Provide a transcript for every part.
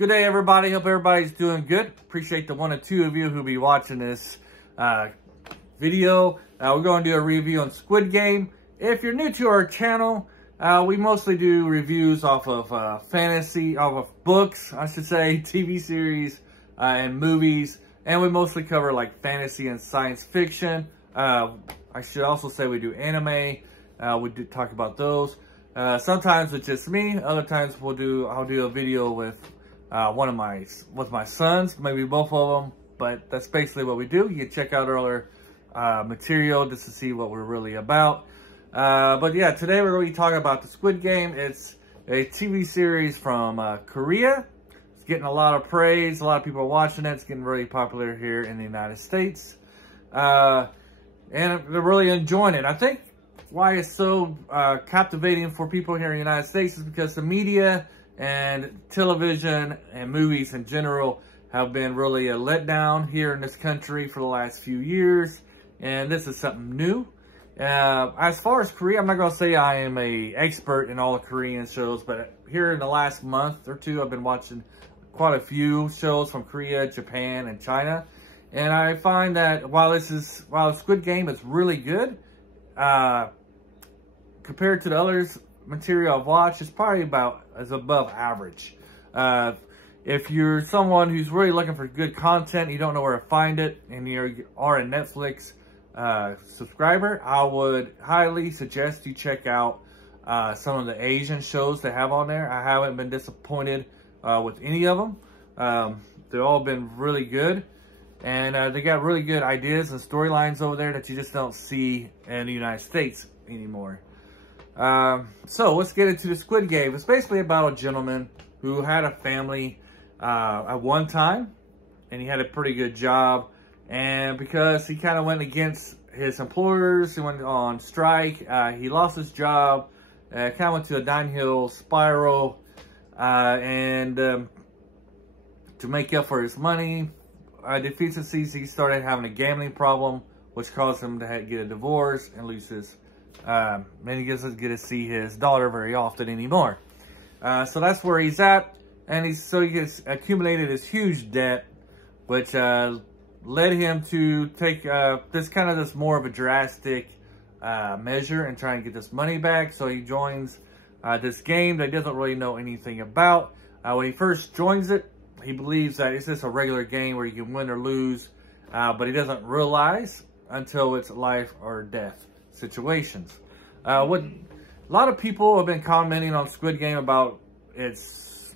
Good day, everybody. Hope everybody's doing good. Appreciate the 1 or 2 of you who'll be watching this video. We're going to do a review on Squid Game. If you're new to our channel, we mostly do reviews off of fantasy, off of books, I should say, TV series, and movies. And we mostly cover like fantasy and science fiction. I should also say we do anime. We do talk about those. Sometimes it's just me. Other times I'll do a video with with my sons, maybe both of them. But that's basically what we do. You can check out our material just to see what we're really about. But yeah, today we're going to be talking about the Squid Game. It's a TV series from Korea. It's getting a lot of praise. A lot of people are watching it. It's getting really popular here in the United States. And they're really enjoying it. I think why it's so captivating for people here in the United States is because the media and television and movies in general have been really a letdown here in this country for the last few years. And this is something new. As far as Korea, I'm not going to say I am an expert in all the Korean shows, but here in the last month or two, I've been watching quite a few shows from Korea, Japan, and China. And I find that while Squid Game is really good, compared to the others material I've watched, it's probably above average. If you're someone who's really looking for good content, you don't know where to find it, and you are a Netflix subscriber, I would highly suggest you check out some of the Asian shows they have on there. I haven't been disappointed with any of them. They've all been really good, and they got really good ideas and storylines over there that you just don't see in the United States anymore. So let's get into the Squid Game. It's basically about a gentleman who had a family at one time, and he had a pretty good job. And because he kind of went against his employers, he went on strike, he lost his job, kind of went to a downhill spiral. To make up for his money deficiencies, he started having a gambling problem, which caused him to get a divorce and lose his and he doesn't get to see his daughter very often anymore. So that's where he's at, and he gets accumulated this huge debt, which led him to take this more of a drastic measure and try and get this money back. So he joins this game that he doesn't really know anything about. When he first joins it, he believes that it's just a regular game where you can win or lose, but he doesn't realize until it's life or death situations. A lot of people have been commenting on Squid Game about its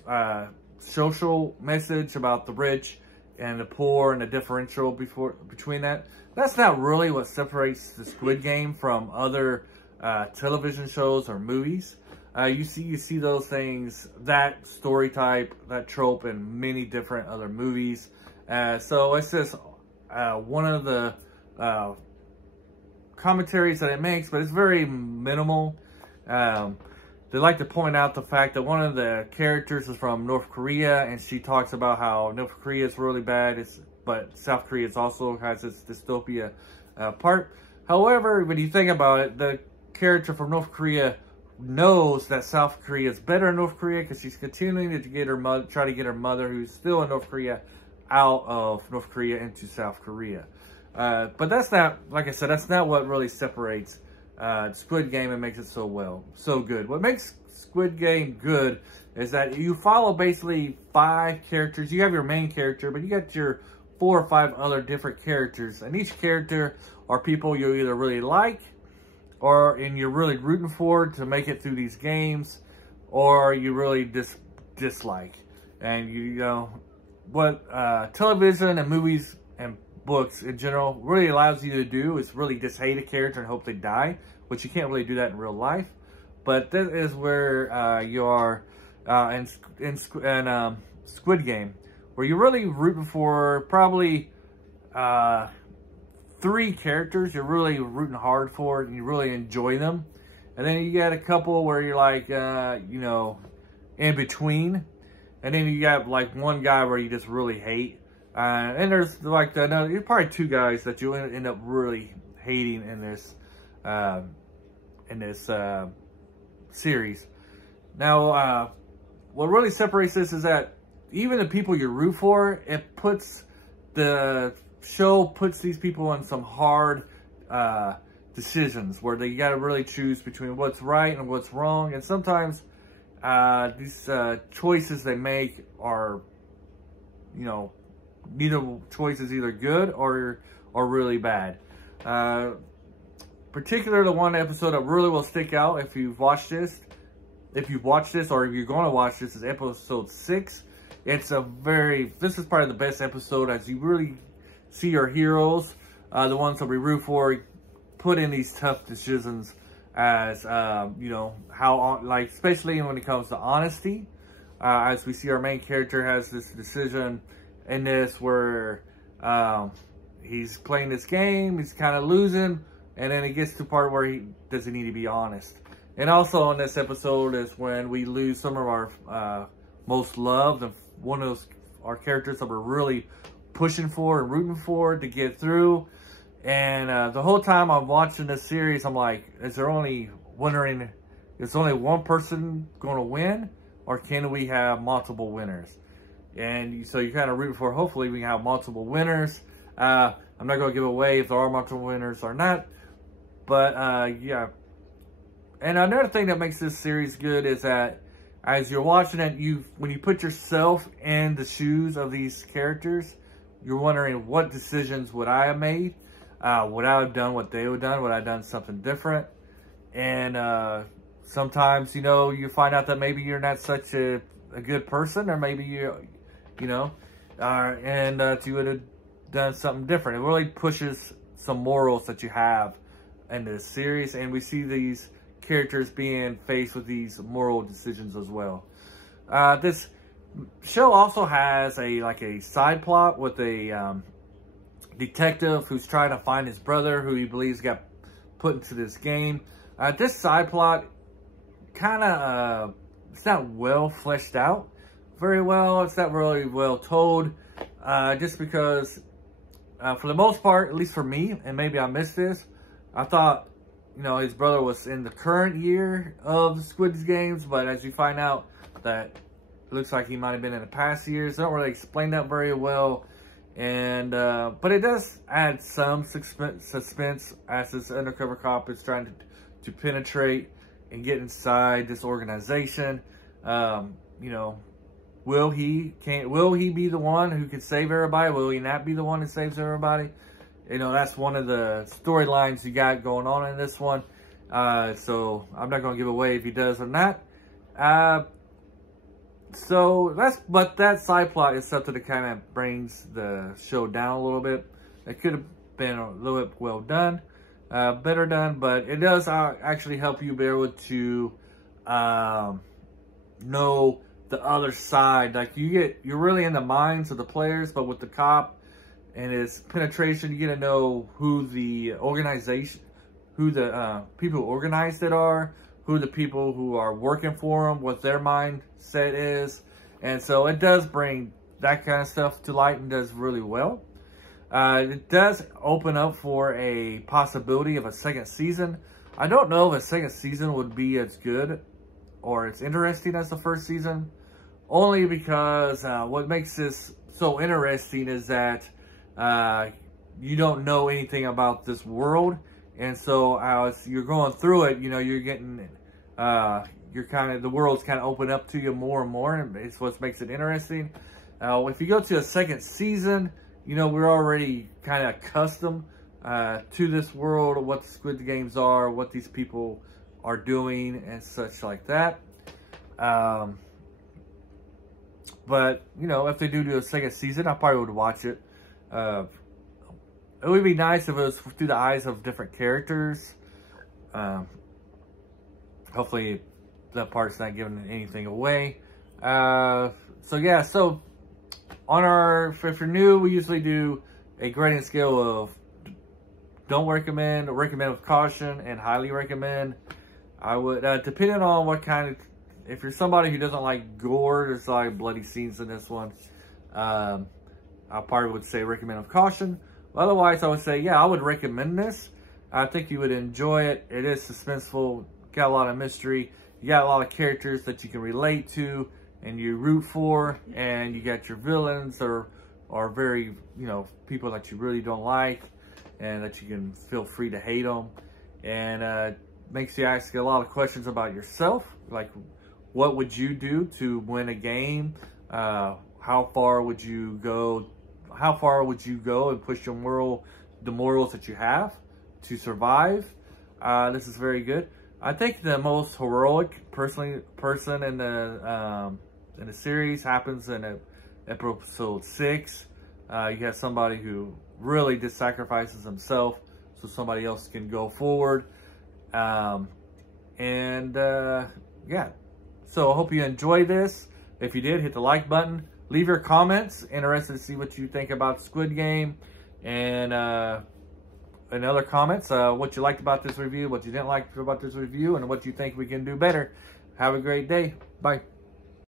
social message about the rich and the poor and the differential between that. That's not really what separates the Squid Game from other television shows or movies. You see those things, that story type, that trope in many different other movies. So it's just one of the commentaries that it makes, but it's very minimal. They like to point out the fact that one of the characters is from North Korea, and she talks about how North Korea is really bad, but South Korea also has this dystopia part. However, when you think about it, the character from North Korea knows that South Korea is better than North Korea because she's continuing to get her mother, try to get her mother, who's still in North Korea, out of North Korea into South Korea. But that's not, like I said, that's not what really separates Squid Game and makes it so good. What makes Squid Game good is that you follow basically 5 characters. You have your main character, but you got your 4 or 5 other different characters, and each character are people you either really like, and you're really rooting for to make it through these games, or you really dislike. And you know what television and movies and books in general really allows you to do is really just hate a character and hope they die, which you can't really do that in real life. But this is where you are in Squid Game, where you're really rooting for probably 3 characters you're really rooting hard for, and you really enjoy them. And then you got a couple where you're like, you know, in between. And then you got like one guy where you just really hate. And there's like there's probably 2 guys that you end up really hating in this series. Now, what really separates this is that even the people you root for, the show puts these people in some hard decisions where they got to really choose between what's right and what's wrong. And sometimes these choices they make are, you know, neither choice is either good or really bad. Particularly the one episode that really will stick out if you've watched this, or if you're going to watch this, is episode 6. This is probably the best episode, as you really see your heroes, the ones that we root for, put in these tough decisions, as you know, especially when it comes to honesty, as we see our main character has this decision in this where he's playing this game, he's kind of losing, and then it gets to the part where he doesn't need to be honest. And also in this episode is when we lose some of our most loved, and one of our characters that we're really pushing for and rooting for to get through. And the whole time I'm watching this series, I'm like, is only one person going to win, or can we have multiple winners? And so you kind of root for, hopefully we can have multiple winners. I'm not going to give away if there are multiple winners or not. But yeah. And another thing that makes this series good is that as you're watching it, when you put yourself in the shoes of these characters, you're wondering, what decisions would I have made? Would I have done what they would have done? Would I have done something different? And sometimes, you know, you find out that maybe you're not such a good person, or maybe you know, you would have done something different. It really pushes some morals that you have in this series, and we see these characters being faced with these moral decisions as well. This show also has a side plot with a detective who's trying to find his brother, who he believes got put into this game. This side plot kind of it's not well fleshed out very well. It's not really well told, just because for the most part, at least for me, and maybe I missed this, I thought, you know, his brother was in the current year of the Squid Games, but as you find out that it looks like he might have been in the past years. They don't really explain that very well. And but it does add some suspense as this undercover cop is trying to penetrate and get inside this organization. You know, will he be the one who can save everybody? Will he not be the one who saves everybody? You know, that's one of the storylines you got going on in this one. So I'm not going to give away if he does or not. But that side plot is something that kind of brings the show down a little bit. It could have been a little bit well done, better done, but it does actually help you be able to know the other side. Like you're really in the minds of the players, but with the cop and his penetration, you get to know who the organization, who the people who organized it are, who the people who are working for them, what their mindset is. And so it does bring that kind of stuff to light and does really well. It does open up for a possibility of a second season. I don't know if a second season would be as good or as interesting as the first season, only because what makes this so interesting is that you don't know anything about this world. And so as you're going through it, you know, you're getting, the world's kind of open up to you more and more, and it's what makes it interesting. If you go to a second season, you know, we're already kind of accustomed to this world, what the Squid Games are, what these people are doing, and such like that. But, you know, if they do a second season, I probably would watch it. It would be nice if it was through the eyes of different characters. Hopefully that part's not giving anything away. So yeah, so on if you're new, we usually do a grading scale of don't recommend, recommend with caution, and highly recommend. I would, depending on what kind of, if you're somebody who doesn't like gore, there's like bloody scenes in this one, I probably would say recommend with caution. Otherwise, I would say, yeah, I would recommend this. I think you would enjoy it. It is suspenseful, got a lot of mystery. You got a lot of characters that you can relate to and you root for, and you got your villains are very, you know, people that you really don't like, and that you can feel free to hate them, and makes you ask a lot of questions about yourself, like what would you do to win a game? How far would you go? How far would you go and push the morals that you have to survive? This is very good. I think the most heroic person in the series happens in episode 6. You have somebody who really just sacrifices himself so somebody else can go forward. Yeah. So I hope you enjoyed this. If you did, hit the like button. Leave your comments. Interested to see what you think about Squid Game. And other comments, what you liked about this review, what you didn't like about this review, and what you think we can do better. Have a great day. Bye.